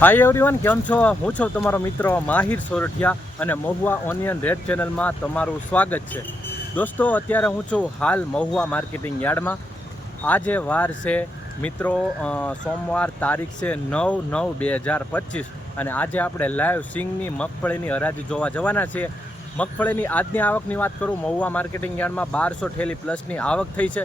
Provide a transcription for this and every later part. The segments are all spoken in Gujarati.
હાય એવરીવન, કેમ છો? હું છું તમારો મિત્ર માહિર સોરઠિયા અને મહુવા ઓનિયન રેડ ચેનલમાં તમારું સ્વાગત છે. દોસ્તો, અત્યારે હું છું હાલ મહુવા માર્કેટિંગ યાર્ડમાં. આજે વાર છે મિત્રો સોમવાર, તારીખ છે 9/9/2025 અને આજે આપણે લાઈવ સિંગની મગફળીની હરાજી જોવા જવાના છીએ. મગફળીની આજની આવકની વાત કરું, મહુવા માર્કેટિંગ યાર્ડમાં 1200 ઠેલી પ્લસની આવક થઈ છે.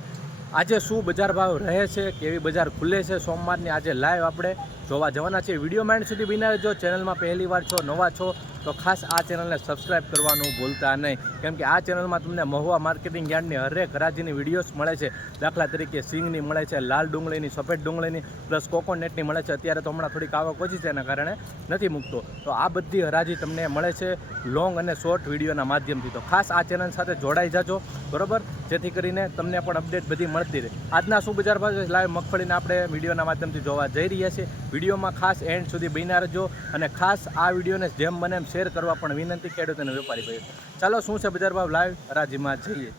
આજે શું બજાર ભાવ રહે છે, કેવી બજાર ખુલે છે સોમવારની, આજે લાઈવ આપણે જોવા જવાના છે. વિડીયો માઇન્ડ સુધી બિના રહેજો. ચેનલમાં પહેલી વાર છો, નવા છો તો ખાસ આ ચેનલને સબસ્ક્રાઈબ કરવાનું ભૂલતા નહીં, કેમ કે આ ચેનલમાં તમને મહુવા માર્કેટિંગ યાર્ડની હરેક હરાજીની વિડીયોઝ મળે છે. દાખલા તરીકે સિંગની મળે છે, લાલ ડુંગળીની, સફેદ ડુંગળીની, પ્લસ કોકોનટની મળે છે. અત્યારે તો હમણાં થોડીક આવક ઓછી છે, એના કારણે નથી મૂકતો. તો આ બધી હરાજી તમને મળે છે લોંગ અને શોર્ટ વિડીયોના માધ્યમથી. તો ખાસ આ ચેનલ સાથે જોડાઈ જાજો, બરોબર, જેથી કરીને તમને પણ અપડેટ બધી મળતી રહે. આજના શું બજાર ભાવ છે લાઈવ મગફળીને આપણે વિડીયોના માધ્યમથી જોવા જઈ રહ્યા છીએ. વિડીયોમાં ખાસ એન્ડ સુધી બન્યા રહેજો અને ખાસ આ વિડીયોને જેમ બને એમ શેર કરવા પણ વિનંતી ખેડૂત અને વેપારી ભાઈ. ચાલો, શું છે બજાર ભાવ, લાઈવ હરાજીમાં જઈએ.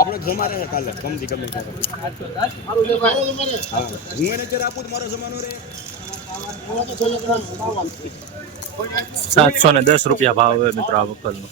આપણે જમા રહે કાલે કમથી કમી 710 રૂપિયા ભાવ હવે મિત્રો આ વકલનો.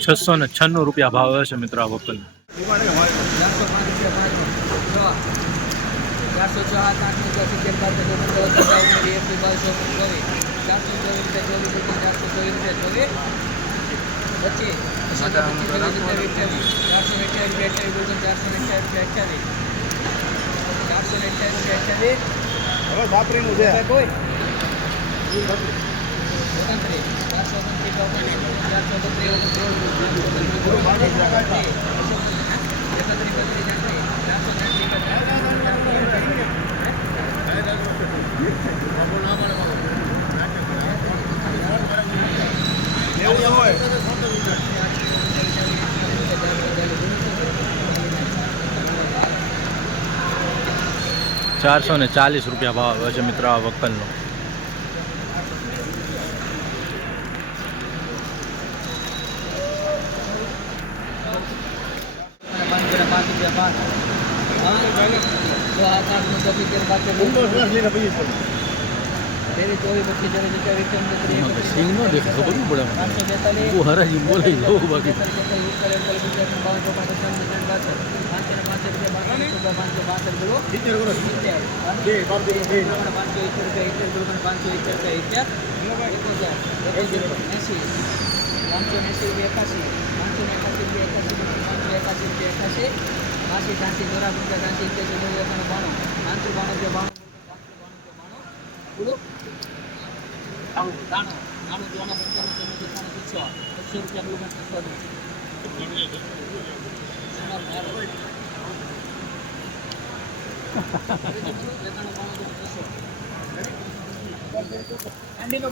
₹638 રૂપિયા ભાવ આવે છે મિત્રો આ વકલનો. 504 555 55 58 60 61 ₹696 રૂપિયા ભાવ આવે છે મિત્રો આ વકલનો. 432 ₹440 ભાવ આવે છે મિત્રો આ વકલનો. સિંગ નો દેખે ખબર નહીં પડે. હું હરાજી બોલાઈ લઉં બાકી.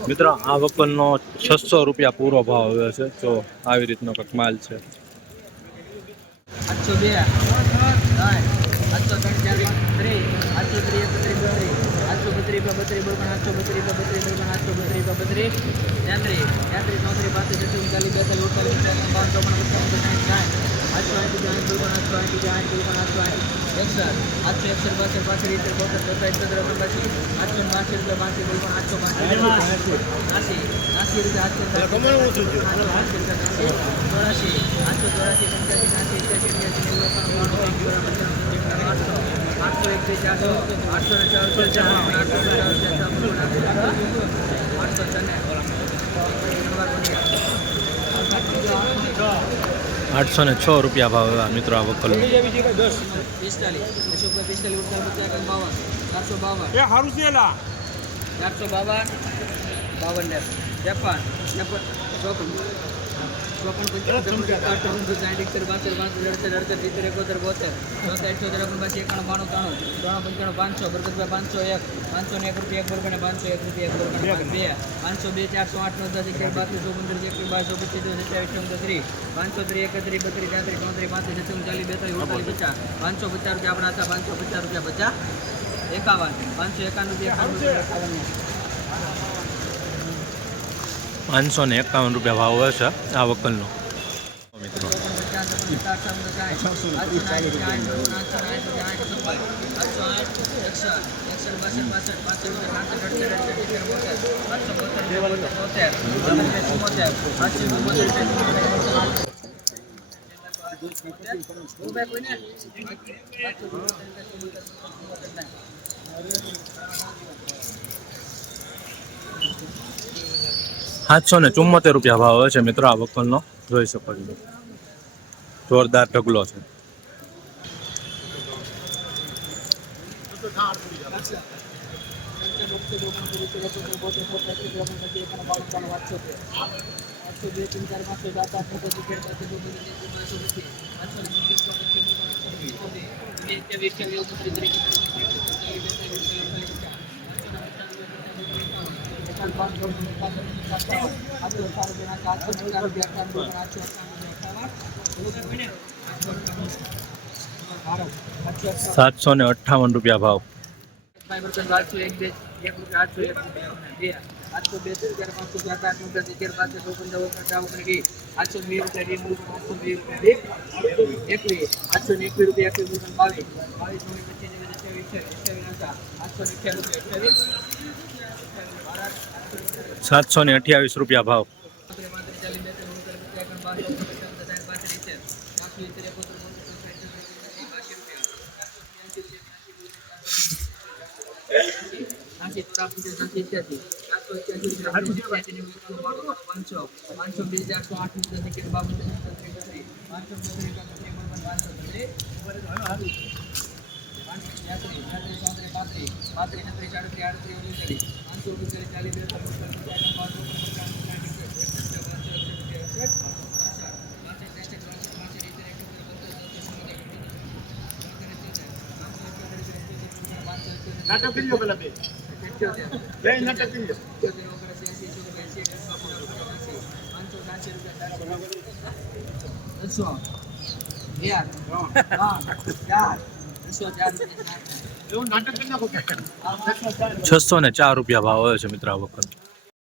મિત્રો આ વકલનો ₹600 પૂરો ભાવ આવ્યો છે. જો આવી રીતનો કંઈક માલ છે. 806 રૂપિયા ભાવ આવ્યા મિત્રો આ વકલનો. 551 રૂપિયા ભાવ આવે છે આ વકલનો મિત્રો. ₹774 ભાવ આવે છે મિત્રો આ વકલનો. જોઈ શકો છો જોરદાર ઢગલો છે. ₹758 ભાવ. ₹728 ભાવ. નાટક કરી લો પેલા બે નાટક કરી લો. ₹100 4 4 એવું નાટક કરી નાખો. 604 રૂપિયા ભાવ આવ્યો છે મિત્ર આ વખત.